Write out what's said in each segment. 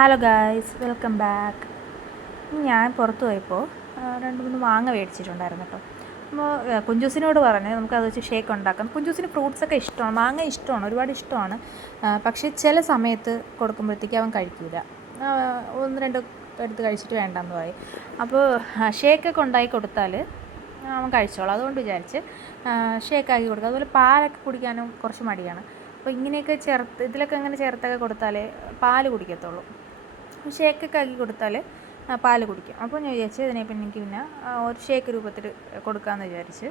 Hello guys, welcome back. ഞാൻ പുറത്ത് പോയപ്പോൾ 2-3 മാങ്ങ മേടിച്ചിട്ടുണ്ടായിരുന്നു കേട്ടോ. അപ്പോൾ കുഞ്ചൂസിനോട് പറഞ്ഞ് നമുക്കത് വെച്ച് ഷേക്ക് ഉണ്ടാക്കാം. കുഞ്ചൂസിന് ഫ്രൂട്ട്സൊക്കെ ഇഷ്ടമാണ്, മാങ്ങ ഇഷ്ടമാണ്, ഒരുപാട് ഇഷ്ടമാണ്. പക്ഷേ ചില സമയത്ത് കൊടുക്കുമ്പോഴത്തേക്ക് അവൻ കഴിക്കില്ല. 1-2 എടുത്ത് കഴിച്ചിട്ട് വേണ്ടെന്ന് പറയും. അപ്പോൾ ഷേക്കൊക്കെ ഉണ്ടാക്കി കൊടുത്താൽ അവൻ കഴിച്ചോളാം. അതുകൊണ്ട് വിചാരിച്ച് ഷേക്കാക്കി കൊടുക്കുക. അതുപോലെ പാലൊക്കെ കുടിക്കാനും കുറച്ച് മടിയാണ്. അപ്പോൾ ഇങ്ങനെയൊക്കെ ഇതിലൊക്കെ അങ്ങനെ ചേർത്തൊക്കെ കൊടുത്താലേ പാല് കുടിക്കത്തുള്ളൂ. ഷേക്കൊക്കെ ആക്കി കൊടുത്താൽ പാല് കുടിക്കും. അപ്പോൾ ഞാൻ വിചാരിച്ചു ഇതിനെപ്പിന്നെ എനിക്ക് ഒരു ഷേക്ക് രൂപത്തിൽ കൊടുക്കാമെന്ന് വിചാരിച്ച്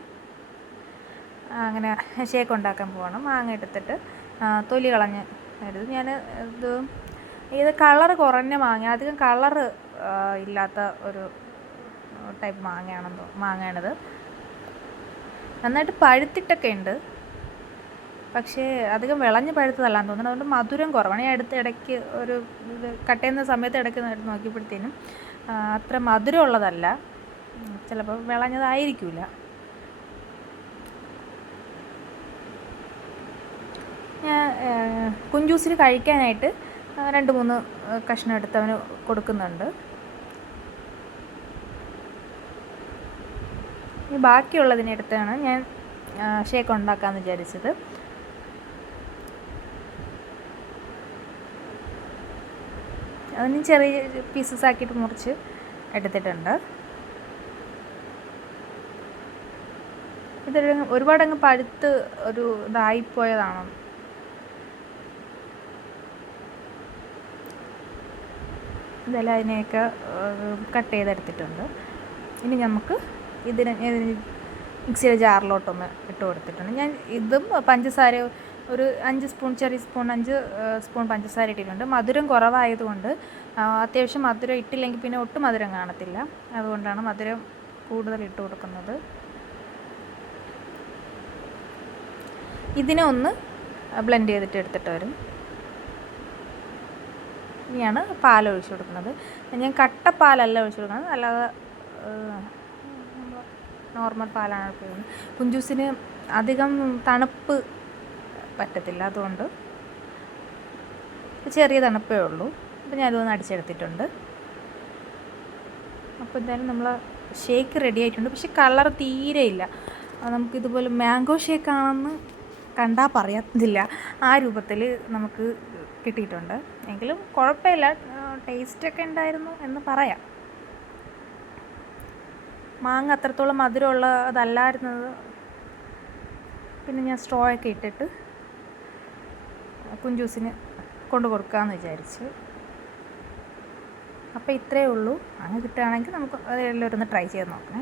അങ്ങനെ ഷേക്ക് ഉണ്ടാക്കാൻ പോകണം. മാങ്ങ എടുത്തിട്ട് തൊലി കളഞ്ഞ് എടുത്ത് ഞാൻ ഇത് കളറ് കുറഞ്ഞ മാങ്ങ, അധികം കളറ് ഇല്ലാത്ത ഒരു ടൈപ്പ് മാങ്ങയാണിത്. നന്നായിട്ട് പഴുത്തിട്ടൊക്കെ ഉണ്ട്, പക്ഷേ അധികം വിളഞ്ഞ് പഴുത്തതല്ലാന്ന് തോന്നുന്നു. അതുകൊണ്ട് മധുരം കുറവാണ്. ഞാൻ ഇടയ്ക്ക് ഒരു ഇത് കട്ട് ചെയ്യുന്ന സമയത്ത് ഇടയ്ക്ക് നോക്കിയപ്പോഴത്തേനും അത്ര മധുരമുള്ളതല്ല. ചിലപ്പോൾ വിളഞ്ഞതായിരിക്കില്ല. ഞാൻ കുഞ്ചൂസിന് കഴിക്കാനായിട്ട് 2-3 കഷ്ണം എടുത്ത് അവന് കൊടുക്കുന്നുണ്ട്. ഈ ബാക്കിയുള്ളതിനെടുത്താണ് ഞാൻ ഷേക്ക് ഉണ്ടാക്കാമെന്ന് വിചാരിച്ചത്. അതിന് ചെറിയ പീസസ് ആക്കിയിട്ട് മുറിച്ച് എടുത്തിട്ടുണ്ട്. ഇതൊരു ഒരുപാടങ്ങ് പഴുത്ത് ഒരു ഇതായിപ്പോയതാണോ. ഇതെല്ലാം അതിനെയൊക്കെ കട്ട് ചെയ്തെടുത്തിട്ടുണ്ട്. ഇനി നമുക്ക് ഇതിന് മിക്സിയുടെ ജാറിലോട്ടൊന്ന് ഇട്ട് കൊടുത്തിട്ടുണ്ട്. ഞാൻ ഇതും പഞ്ചസാര ഒരു 5 സ്പൂൺ, ചെറിയ സ്പൂൺ 5 സ്പൂൺ പഞ്ചസാര ഇട്ടിട്ടുണ്ട്. മധുരം കുറവായതുകൊണ്ട്, അത്യാവശ്യം മധുരം ഇട്ടില്ലെങ്കിൽ പിന്നെ ഒട്ടും മധുരം കാണത്തില്ല. അതുകൊണ്ടാണ് മധുരം കൂടുതൽ ഇട്ട് കൊടുക്കുന്നത്. ഇതിനെ ഒന്ന് ബ്ലെൻഡ് ചെയ്തിട്ട് എടുത്തിട്ട് വരും. ഇനിയാണ് പാലൊഴിച്ച് കൊടുക്കുന്നത്. ഞാൻ കട്ടപ്പാലല്ല ഒഴിച്ച് കൊടുക്കുന്നത്, അല്ലാതെ നോർമൽ പാലാണ് ഒഴിക്കുന്നത്. കുഞ്ചൂസിന് അധികം തണുപ്പ് പറ്റത്തില്ല, അതുകൊണ്ട് ചെറിയ തണുപ്പേ ഉള്ളൂ. അപ്പോൾ ഞാനിതൊന്ന് അടിച്ചെടുത്തിട്ടുണ്ട്. അപ്പോൾ എന്തായാലും നമ്മൾ ഷേക്ക് റെഡി ആയിട്ടുണ്ട്. പക്ഷേ കളർ തീരെ ഇല്ല. നമുക്കിതുപോലെ മാംഗോ ഷേക്കാണെന്ന് കണ്ടാൽ പറയത്തില്ല, ആ രൂപത്തിൽ നമുക്ക് കിട്ടിയിട്ടുണ്ട്. എങ്കിലും കുഴപ്പമില്ല, ടേസ്റ്റൊക്കെ ഉണ്ടായിരുന്നു എന്ന് പറയാം. മാങ്ങ അത്രത്തോളം മധുരമുള്ളതല്ലായിരുന്നത്. പിന്നെ ഞാൻ സ്ട്രോ ഒക്കെ ഇട്ടിട്ട് കുഞ്ചൂസിന് കൊണ്ട് കൊടുക്കാമെന്ന് വിചാരിച്ചു. അപ്പോൾ ഇത്രയേ ഉള്ളൂ. അങ്ങനെ കിട്ടുകയാണെങ്കിൽ നമുക്ക് അതെല്ലാം ഒന്ന് ട്രൈ ചെയ്ത് നോക്കണേ.